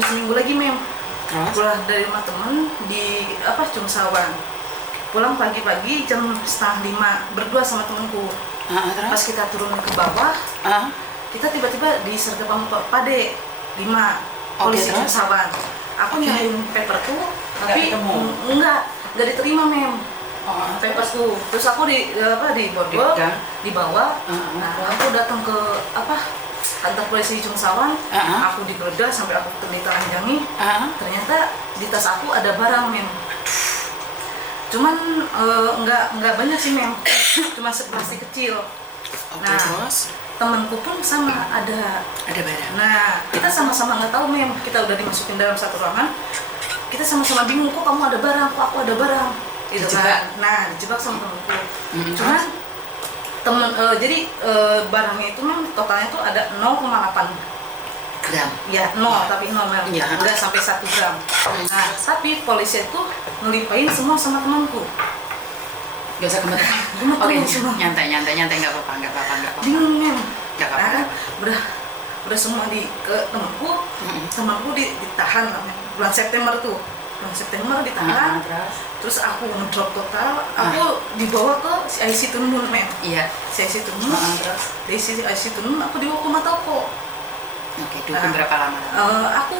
tunggu seminggu lagi mem. Terus? Pulang dari rumah temen di Cungsawan. Pulang pagi-pagi jam 4:30 berdua sama temenku. Terus? Pas kita turun ke bawah, kita tiba-tiba disergap Pak Pade 5 polisi Cungsawan. Aku nyalain paperku, tapi enggak diterima mem. Paperku. Terus aku di borgol, dibawa. Nah, aku datang ke kantor polisi Cungsawan. Aku digeledah sampai aku ditelanjangi. Ternyata di tas aku ada barang mem. Cuman enggak banyak sih mem. Cuma seplastik kecil. Nah, terus temanku pun sama ada barang. Nah, kita sama-sama nggak tahu mem. Kita udah dimasukin dalam satu ruangan. Kita sama-sama bingung, kok kamu ada barang, kok aku ada barang. Gitu kan. Nah, dijebak sama temanku. Cuman jadi barangnya itu mem totalnya tuh ada 0,8 gram. Ya, 0 tapi 0 mem. Enggak sampai 1 gram. Nah, tapi polisi itu ngelimpahin semua sama temanku. Gak usah gemeter. Oke, nyantai, nggak apa-apa. Bingung mem. Nggak apa-apa. Nah, udah semua ke temanku ditahan bulan September tuh. Bulan September ditahan. Terus aku ngedrop total. Aku dibawa ke CIC Tunun mem. Iya. CIC Tunun. Terus dari CIC Tunun aku dibawa ke Matoko. Oke, dihukum berapa lama? Aku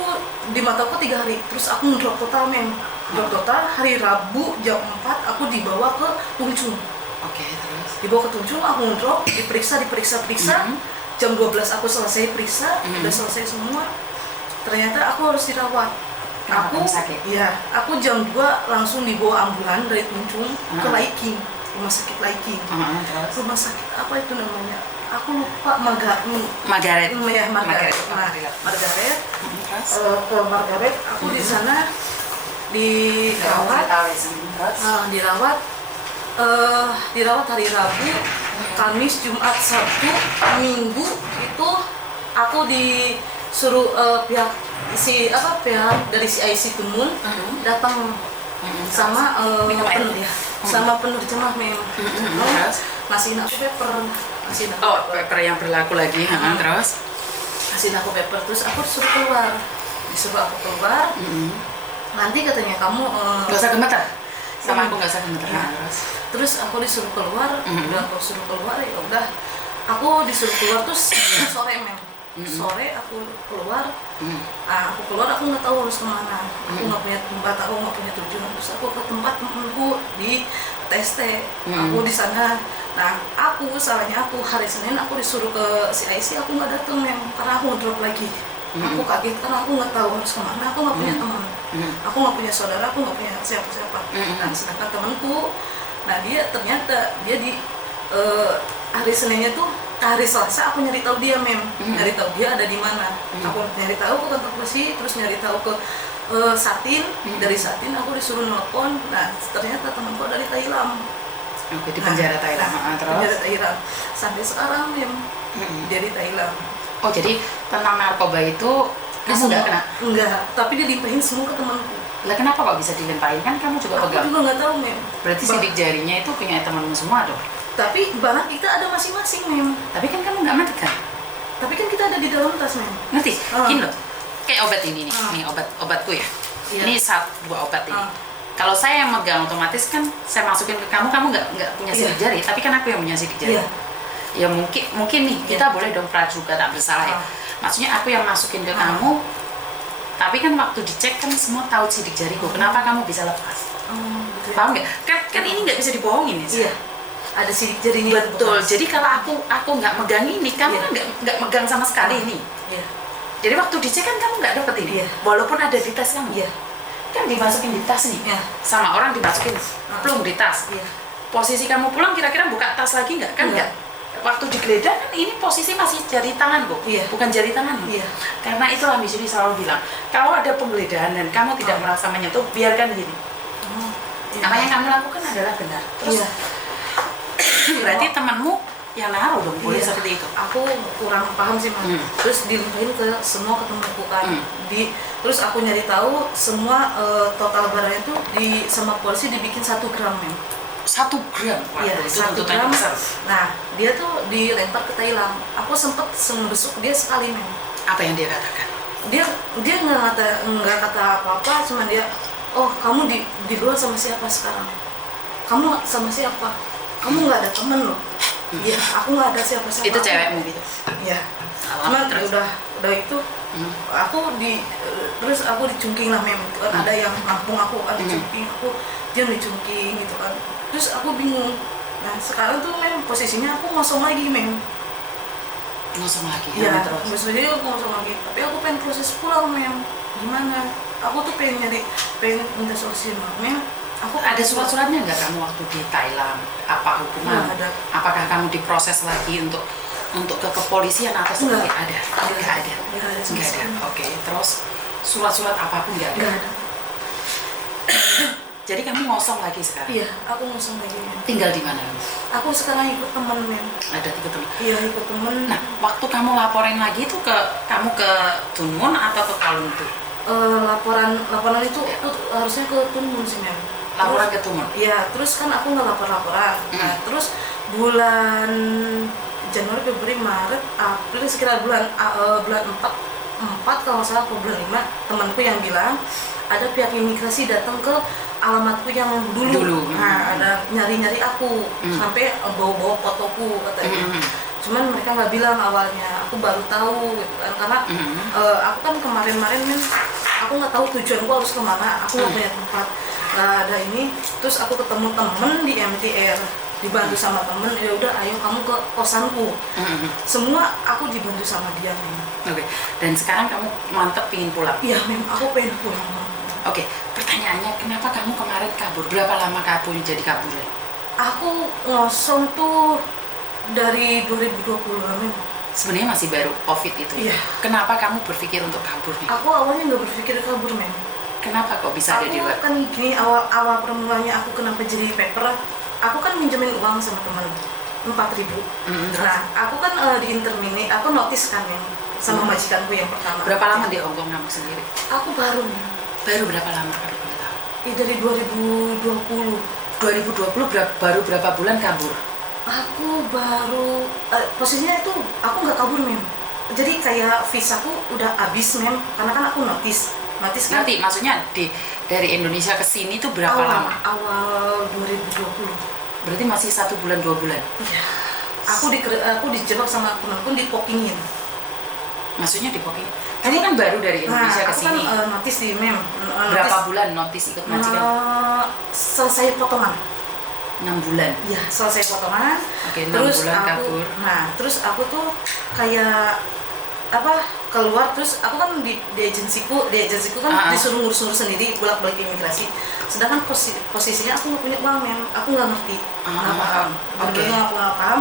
di Matoko 3 hari. Terus aku ngedrop total mem. Drop total hari Rabu jam 4 aku dibawa ke Tungcung. Oke, terus dibawa ke Tungcung, aku ngedrop, diperiksa. Jam 12 aku selesai periksa, udah selesai semua. Ternyata aku harus dirawat. Aku sakit. Iya, aku jam 2 langsung dibawa ambulan dari Tungcung ke Laiking, rumah sakit Laiking. Rumah sakit apa itu namanya? Aku lupa. Margaret. Ke Margaret. Aku di sana dirawat hari Rabu, Kamis, Jumat, Sabtu, Minggu itu aku disuruh pihak dari CIC Tunun datang sama penerjemah memang ngasihin aku paper, paper yang berlaku lagi. Terus ngasihin aku paper, terus aku disuruh keluar. Nanti katanya kamu nggak usah gemeter sama aku, nggak usah gemeter. Terus aku disuruh keluar. Udah aku suruh keluar, ya udah aku disuruh keluar terus sore mem. Sore aku keluar. Aku keluar, aku nggak tahu harus kemana. Aku nggak punya tempat, aku nggak punya tujuan. Terus aku ke tempat temanku di TST. Aku di sana. Nah, salahnya aku hari Senin aku disuruh ke CIC, aku nggak datang mem karena aku drop lagi. Aku kaget karena aku nggak tahu harus kemana. Aku nggak punya teman, aku nggak punya saudara, aku nggak punya siapa-siapa. Nah, sedangkan temanku, ternyata dia di hari Seninnya tuh hari Selasa aku nyari tahu dia mem, nyari tahu dia ada di mana. Aku nyari tahu ke kantor polisi, terus nyari tahu ke Satin. Dari Satin aku disuruh nelpon. Nah, ternyata temanku dari Thailand. Oke, di penjara Thailand. Terus penjara Thailand sampai sekarang mem, dia di Thailand. Oh, jadi tentang narkoba itu kamu nggak kena? Enggak, tapi dilimpahin semua ke temanku. Lah kenapa kok bisa dilimpahin? Kan kamu juga pegang. Aku juga nggak tahu mem. Berarti sidik jarinya itu punya temanmu semua dong? Tapi barang kita ada masing-masing mem. Tapi kan kamu nggak megang. Tapi kan kita ada di dalam tas mem. Ngerti? Gini loh, kayak obat ini nih, nih obatku ya. Ini 2 obat ini. Kalau saya yang megang otomatis kan saya masukin ke kamu nggak punya sidik jari, tapi kan aku yang punya sidik jari. Ya mungkin nih kita boleh dong praduga tak bersalah ya. Maksudnya aku yang masukin ke kamu, tapi kan waktu dicek kan semua tahu sidik jariku. Kenapa kamu bisa lepas? Paham nggak? Kan ini nggak bisa dibohongin ya. Ada sidik jarinya. Betul. Jadi kalau aku nggak megang ini, kamu nggak megang sama sekali ini. Jadi waktu dicek kan kamu nggak dapet ini. Walaupun ada di tas kamu. Kan dimasukin di tas nih. Sama orang dimasukin plung di tas. Posisi kamu pulang kira-kira buka tas lagi nggak? Kan nggak. Waktu digeledah kan ini posisi masih jari tangan kok, bukan jari tangan. Karena itulah di sini selalu bilang, kalau ada penggeledahan dan kamu tidak merasa menyentuh, biarkan gini. Apa yang kamu lakukan adalah benar. Terus berarti temanmu yang naruh dong, boleh seperti itu. Aku kurang paham sih Mas. Terus dilimpahin ke semua ketemuku kan. Terus aku nyari tahu semua total barangnya itu sama polisi dibikin 1 gram mem. 1 gram? Iya, 1 gram. Nah, dia tuh dilempar ke Thailand. Aku sempet ngebesuk dia sekali mem. Apa yang dia katakan? dia nggak kata apa-apa, cuman dia, oh kamu di luar sama siapa sekarang, kamu sama siapa, kamu nggak ada temen loh. Iya, aku nggak ada siapa-siapa. Itu cewekmu gitu? Iya. Cuman udah itu aku terus aku dicungking lah mem, kan ada yang ngampung aku kan dicungking, aku dia dicungking gitu kan, terus aku bingung. Nah sekarang tuh mem posisinya aku ngosong lagi mem. Ngosong lagi? Iya, maksudnya aku ngosong lagi, tapi aku pengen proses pulang mem. Gimana? Aku tuh pengen minta solusi mem. Aku ada surat-suratnya nggak kamu waktu di Thailand? Apa hukuman? Ada. Apakah kamu diproses lagi untuk ke kepolisian atau seperti ada? Nggak ada. Oke. Terus surat-surat apapun nggak ada? Nggak ada. Jadi kamu ngosong lagi sekarang? Iya, aku ngosong lagi. Tinggal di mana? Aku sekarang ikut temen mem. Ada ikut temen? Iya, ikut temen. Nah, waktu kamu laporin lagi itu kamu ke Tunmun atau ke Kalung tuh? Laporan itu harusnya ke Tunmun sih mem. Laporan ke Tunmun? Iya, terus kan aku nggak laporan. Nah, terus bulan Januari, Februari, Maret, April, sekitar bulan 4 kalau nggak salah, atau bulan 5, temanku yang bilang ada pihak imigrasi datang ke alamatku yang dulu. Nah, ada nyari-nyari aku sampai bawa-bawa fotoku katanya. Cuman mereka nggak bilang awalnya, aku baru tahu gitu kan, karena aku kan kemarin aku nggak tahu tujuanku harus kemana, aku nggak punya tempat, nggak ada ini. Terus aku ketemu temen di MTR, dibantu sama temen, ya udah ayo kamu ke kosanku. Semua aku dibantu sama dia mem. Oke. Dan sekarang kamu mantep pingin pulang? Iya mem, aku pengen pulang. Oke, pertanyaannya kenapa kamu kemarin kabur? Berapa lama kabur jadi kabur? Aku ngosong tuh dari 2020 mem. Sebenarnya masih baru COVID itu. Iya. Kenapa kamu berpikir untuk kabur nih? Aku awalnya nggak berpikir kabur mem. Kenapa kok bisa ada di luar? Aku kan gini, awal permulanya aku kenapa jadi paper, aku kan minjemin uang sama temen 4.000. Nah, aku kan di intermini, aku notice kan mem sama majikanku yang pertama. Berapa lama di Hongkong kamu sendiri? Aku baru mem. Baru berapa lama kalau boleh tahu? Dari 2020. 2020 baru berapa bulan kabur? Aku baru posisinya itu aku nggak kabur mem. Jadi kayak visaku udah habis mem, karena kan aku notice kan. Nanti maksudnya dari Indonesia ke sini tuh berapa lama? Awal 2020. Berarti masih 1 bulan 2 bulan? Iya. Aku dijebak sama temanku, dipokingin. Maksudnya dipokingin? Kamu kan baru dari Indonesia ke sini. Aku kan notice di mem. Berapa bulan notice ikut majikan? Selesai potongan. 6 bulan? Iya, selesai potongan. Oke, 6 terus bulan aku, kabur. Nah, terus aku tuh kayak keluar, terus aku kan di agensiku kan disuruh ngurus sendiri, bolak-balik imigrasi. Sedangkan posisinya aku nggak punya uang mem, aku nggak ngerti, nggak paham. Bener-bener nggak paham.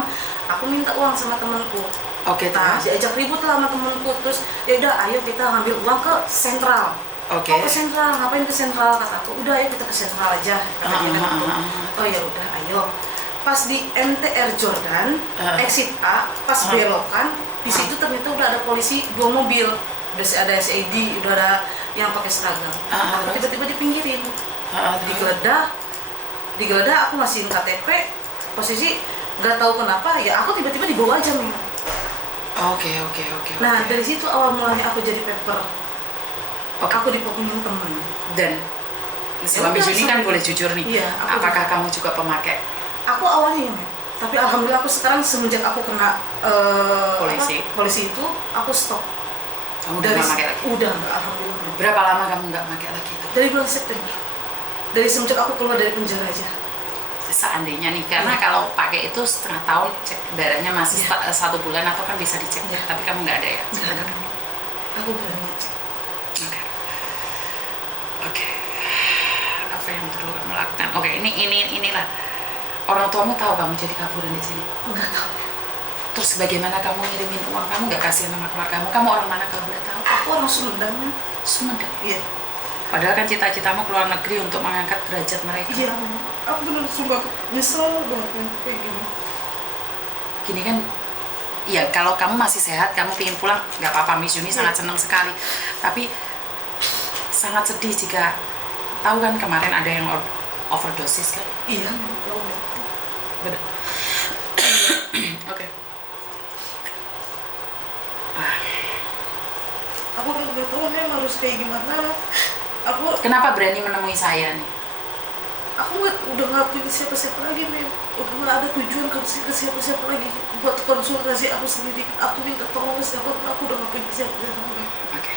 Aku minta uang sama temanku. Nah, diajak ribut lah sama temanku. Terus ya udah, ayo kita ngambil uang ke sentral. Oh, ke sentral, ngapain ke sentral? Kataku, udah ayo kita ke sentral aja. Oh ya udah, ayo. Pas di MTR Jordan, exit A, pas belokan, di situ ternyata udah ada polisi 2 mobil, udah ada SID, udah ada yang pakai seragam. Aku tiba-tiba dipinggirin, digeledah, aku masihin KTP, posisi nggak tahu kenapa, ya aku tiba-tiba dibawa aja nih. Oke. Nah dari situ awal mulanya aku jadi paper. Aku dipokongin temen. Dan selama Juni kan boleh jujur nih, iya, apakah kamu juga pemakai? Aku awalnya ya, tapi alhamdulillah aku sekarang semenjak aku kena polisi itu, aku stop. Kamu udah nggak pakai lagi? Udah nggak, alhamdulillah. Berapa lama kamu nggak pakai lagi itu? Dari bulan September. Dari semenjak aku keluar dari penjara aja. Seandainya nih, karena kalau pakai itu setengah tahun cek darahnya masih 1 bulan atau kan bisa dicek, tapi kamu nggak ada ya? Nggak ada. Aku berani ngecek. Oke. Apa yang perlu kamu lakukan? Oke, inilah. Orang tuamu tahu kamu jadi kaburan di sini? Nggak tahu. Terus bagaimana kamu ngirimin uang? Kamu nggak kasihan sama keluargamu? Kamu orang mana kalau boleh tahu? Aku orang Sumedang. Sumedang? Iya. Padahal kan cita-citamu keluar negeri untuk mengangkat derajat mereka. Iya. Aku benar sumpah nyesel banget kayak gini. Gini kan, ya kalau kamu masih sehat, kamu pengen pulang, nggak apa-apa. Miss Juni sangat senang sekali. Tapi sangat sedih jika tahu kan kemarin ada yang overdosis kan? Iya. Benar. Oke. aku udah tahu mem harus kayak gimana. Kenapa berani menemui saya nih? Aku udah nggak punya siapa-siapa lagi mem, udah nggak ada tujuan ke siapa-siapa lagi buat konsultasi aku sendiri. Aku minta tolong ke siapa, aku udah nggak punya siapa-siapa mem. Oke.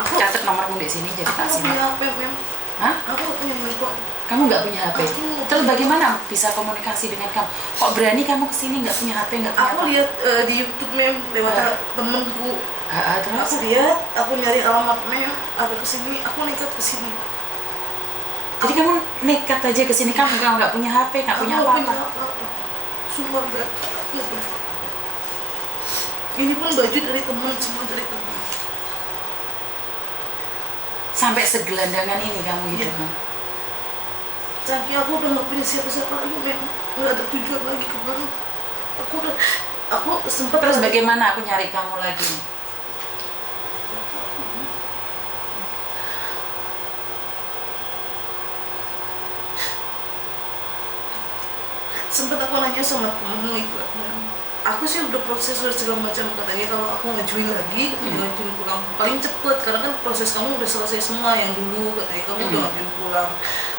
Aku catat nomormu di sini jadi tak simak. Aku punya HP mem. Hah? Aku nggak punya handphone. Kamu nggak punya HP? Terus bagaimana bisa komunikasi dengan kamu? Kok berani kamu kesini nggak punya HP, nggak punya Aku lihat di YouTube mem lewat temenku. Terus? Aku lihat, aku nyari alamat mem, ada kesini, aku nekat kesini. Jadi kamu nekat aja kesini, kamu nggak punya HP, nggak punya apa-apa? Sumpah nggak punya. Ini pun baju dari teman, semua dari teman. Sampai segelandangan ini kamu hidupmu? Saking aku udah nggak punya siapa-siapa lagi, mem, nggak ada tujuan lagi kemana. Aku sempat. Terus bagaimana aku nyari kamu lagi? Sempat aku nanya sama temenmu itu, aku sih udah proses segala macam, katanya kalau aku ngajuin lagi, ngajuin pulang paling cepet karena kan proses kamu udah selesai semua yang dulu, katanya kamu udah ngajuin pulang,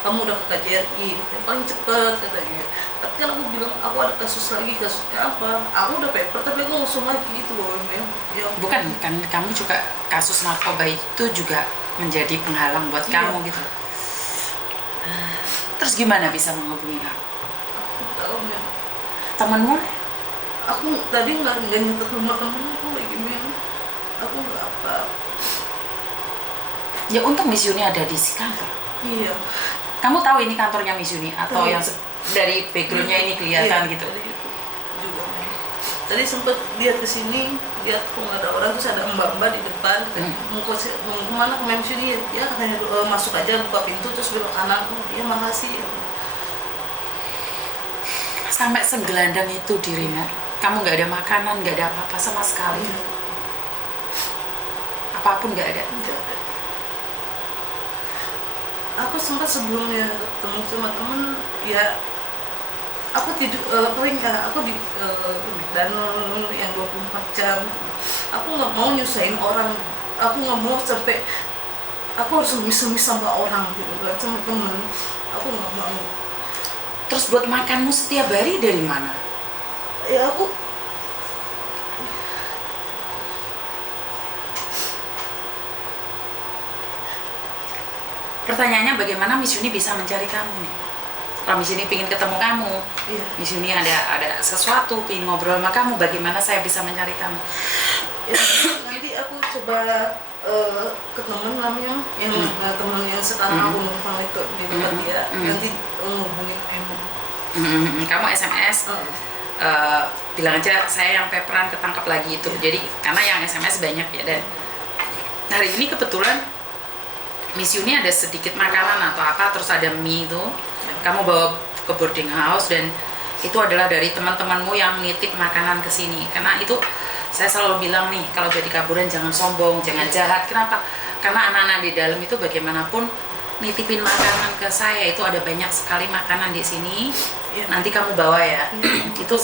kamu udah ke KJRI, paling cepet katanya. Tapi kan aku bilang aku ada kasusnya apa? Aku udah paper tapi aku ngusung lagi gitu loh, mem. Ya, bukan kan kamu juga kasus narkoba itu juga menjadi penghalang buat kamu gitu. Terus gimana bisa menghubungi kamu? Tahu mem. Temenmu? Aku tadi nggak nyetok rumah temenku lagi mem. Aku nggak apa. Ya untung Miss Yuni ada di si kantor. Iya. Kamu tahu ini kantornya Miss Yuni atau yang dari backgroundnya ini kelihatan gitu? Juga mem. Tadi sempet lihat kesini, lihat kok nggak ada orang, terus ada mbak-mbak di depan. Mau kemana ke Miss Yuni? Ya katanya masuk aja, buka pintu terus belok kanan. Iya makasih. Sampai segelandang itu dirimu, kamu nggak ada makanan, nggak ada apa-apa sama sekali. Apapun nggak ada. Aku sempat sebelumnya ketemu sama temen, ya aku tidur paling aku di McDonald yang 24 jam. Aku nggak mau nyusahin orang, aku nggak mau sampai aku harus ngemis sama orang gitu kan, sama temen. Aku nggak mau. Terus buat makanmu setiap hari dari mana? Ya aku pertanyaannya bagaimana Miss Yuni bisa mencari kamu nih? Kalau Miss Yuni pengen ketemu kamu, Miss Yuni ada sesuatu pengen ngobrol sama kamu, bagaimana saya bisa mencari kamu? Ya, nanti aku coba ke temen namanya yang temen yang sekarang aku numpang itu di tempat dia, nanti ngubungin kamu. Kamu SMS bilang aja saya yang paperan ketangkap lagi itu. Jadi karena yang SMS banyak ya, dan hari ini kebetulan Miss Yuni ada sedikit makanan atau apa, terus ada mie itu kamu bawa ke boarding house, dan itu adalah dari teman-temanmu yang nitip makanan ke sini. Karena itu saya selalu bilang nih, kalau jadi kaburan jangan sombong, jangan jahat. Kenapa? Karena anak-anak di dalam itu bagaimanapun nitipin makanan ke saya, itu ada banyak sekali makanan di sini. Nanti kamu bawa ya. Itu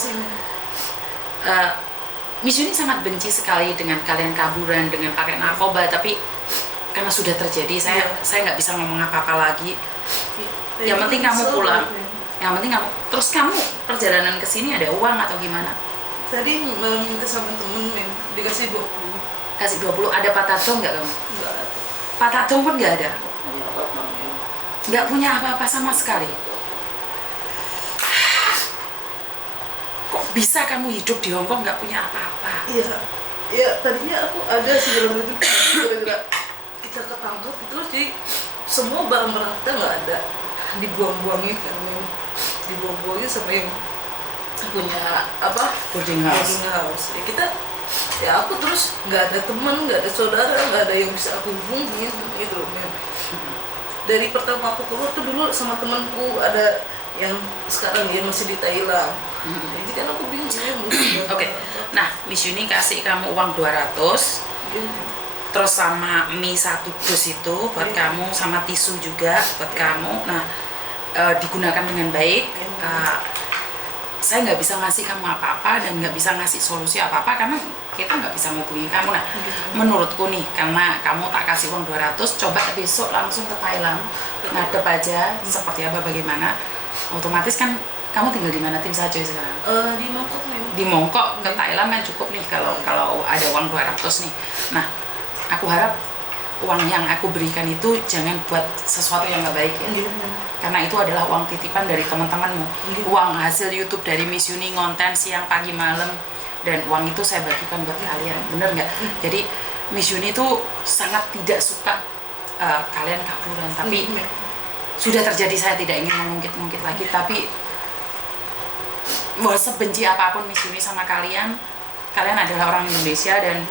Miss Yuni sangat benci sekali dengan kalian kaburan, dengan pakai narkoba, tapi karena sudah terjadi, saya nggak bisa ngomong apa-apa lagi. Yang penting kamu pulang. Yang penting kamu. Terus kamu perjalanan ke sini ada uang atau gimana? Tadi minta sama temen dikasih 20. Kasih 20. Ada patadong nggak kamu? Nggak ada. Patadong pun nggak ada. Nggak punya apa-apa sama sekali. Kok bisa kamu hidup di Hongkong nggak punya apa-apa? Iya, tadinya aku ada segala macam, gara-gara kita ketangkep terus jadi semua barang-barang kita nggak ada, dibuang-buangin kan, dibuang-buangin sama yang punya apa boarding house. Ya kita, ya aku terus nggak ada teman, nggak ada saudara, nggak ada yang bisa aku hubungin gitu loh. Dari pertama aku keluar tuh dulu sama temanku ada yang sekarang dia masih di Thailand. Jadi kan aku bingung. Oke. Nah, Miss Yuni kasih kamu uang 200. Terus sama mie 1 dus itu buat kamu, sama tisu juga buat kamu. Nah, digunakan dengan baik. saya nggak bisa ngasih kamu apa-apa dan nggak bisa ngasih solusi apa-apa karena kita nggak bisa menghubungi kamu. Nah, menurutku nih, karena kamu tak kasih uang 200, coba besok langsung ke Thailand, ngadep aja seperti apa bagaimana. Otomatis kan kamu tinggal di mana, Tim Sajoy sekarang? Di Mongkok nih. Di Mongkok ke Thailand kan cukup nih kalau ada uang 200 nih. Nah, aku harap uang yang aku berikan itu jangan buat sesuatu yang nggak baik ya. Karena itu adalah uang titipan dari teman-temanmu. Uang hasil YouTube dari Miss Yuni ngonten siang, pagi, malam, dan uang itu saya bagikan buat kalian. Bener nggak? Jadi Miss Yuni itu sangat tidak suka kalian kaburan. Tapi sudah terjadi, saya tidak ingin mengungkit-ungkit lagi. Tapi mau sebenci apapun Miss Yuni sama kalian, kalian adalah orang Indonesia dan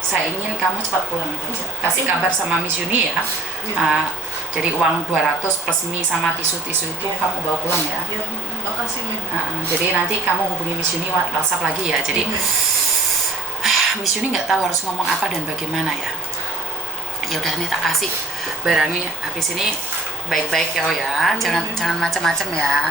saya ingin kamu cepat pulang aja. Kasih kabar sama Miss Yuni ya. Jadi uang 200 plus mie sama tisu-tisu itu kamu bawa pulang ya. Ya, makasih Mi. Jadi nanti kamu hubungi Miss Yuni WhatsApp lagi ya. Jadi Miss Yuni nggak tahu harus ngomong apa dan bagaimana ya. Ya udah, nih tak kasih barangnya. Habis ini baik-baik ya, jangan macam-macam ya.